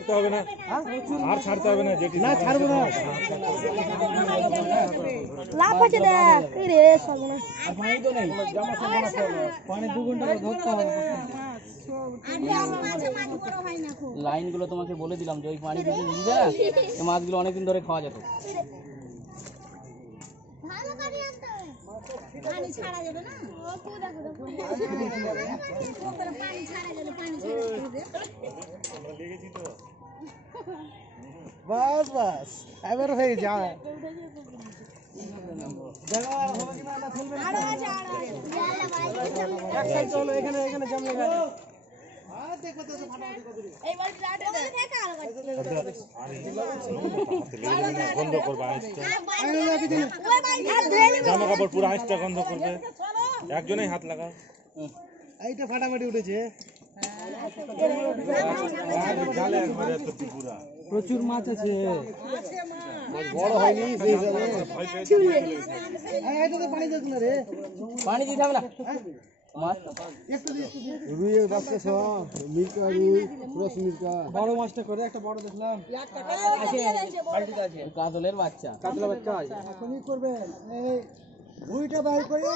ছাড়তে হবে না, আর ছাড়তে হবে না, যেটি না ছাড়বো না। লাভ আছে দেখ কি রে সর্বনাশ। আর পানি তো নেই, পানি 2 ঘন্টা করে ধরতে হবে। লাইনগুলো তোমাকে বলে দিলাম যে ওই পানি যদি নিবে না এই মাছগুলো অনেকদিন ধরে খাওয়া যেত। ভালো পানি আনতে হবে, পানি ছাড়া যাবে না। ও তো দেখো দেখো পানি ছাড়া যাবে, পানি ছাড়া যাবে। আমরা লেগেছি তো। বাস বাস এবার হয়ে যায়। দেখা হবে কি না না চলবে না। আরো আছে আরো আছে জালা ভাই এক সাইড চলো, এখানে এখানে জাম লাগা। আর দেখো তো ফাটাফাটি কত দিন। এই বালতি রাতে দে দেখা আলো গন্ধ করবে আঁচটা, আরে না কিছু না। ওই বালতি হাত ধুয়ে নিবি। জামা কাপড় পুরো আঁচটা গন্ধ করবে। একজনেই হাত লাগাও। এইটা ফাটাফাটি উঠেছে। জালে একবারে সত্যি পুরা প্রচুর মাছ আছে, বড় হয়নি সেই হিসাবে। এইটা তো পানি দেখ না রে, পানি দিতে হবে না মাছ একটু রুইয়ের বাচ্চা সব মির্কা রুই ক্রস মির্কা। বড় মাছটা করে একটা বড় দেখলাম, কাতলের বাচ্চা। কাতলা বাচ্চা এখনই করবেন। এই রুইটা বাইর করে